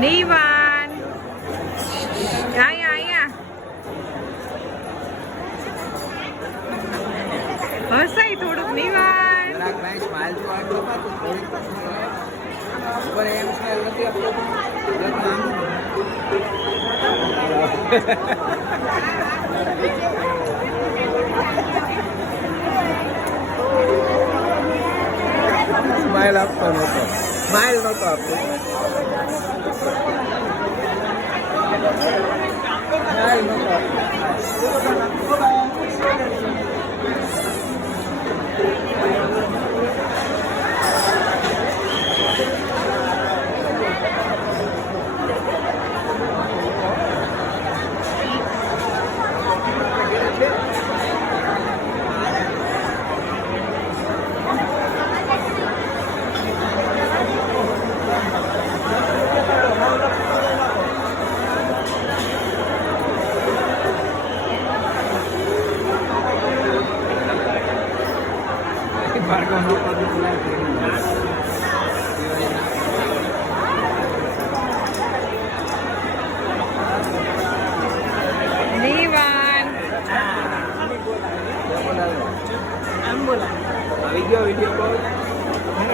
નિવાન અહીંયા હસાઈ થોડુંક નિવાન સ્માઈલ આપતો નહોતો, સ્માઈલ નહોતો આપતો, સ્માઈલ નહોતો આપતો.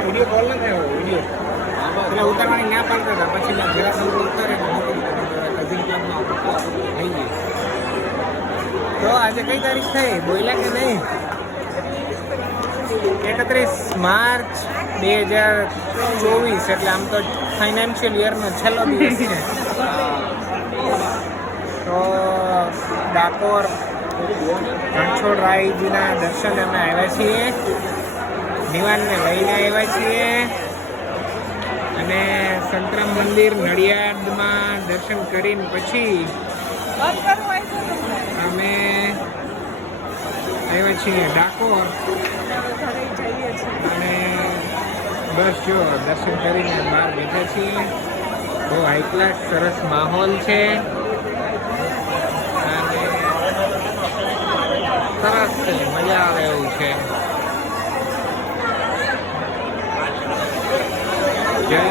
વિડીયો કોલ ન થયો, વિડીયો પેલા ઉતારવાની ના પાડતા હતા, પછી મેં જરા ઉતારે કઝિન ક્લબમાં થઈ ગઈ. તો આજે કઈ તારીખ થઈ બોલ્યા કે નહીં? 31 માર્ચ 2024, એટલે આમ તો ફાઇનાન્શિયલ યરનો છેલ્લો દિવસ છે. તો ડાકોર રણછોડરાયજીના દર્શને અમે આવ્યા છીએ, નિવાનને લઈને આવ્યા છીએ અને સંતરામ મંદિર નડિયાદમાં દર્શન કરીને પછી અમે આવ્યા છીએ ડાકોર અને બસ જો દર્શન કરીને બહાર બેઠા છીએ. બહુ હાઈ ક્લાસ સરસ માહોલ છે અને સરસ છે, મજા આવે એવું છે. જય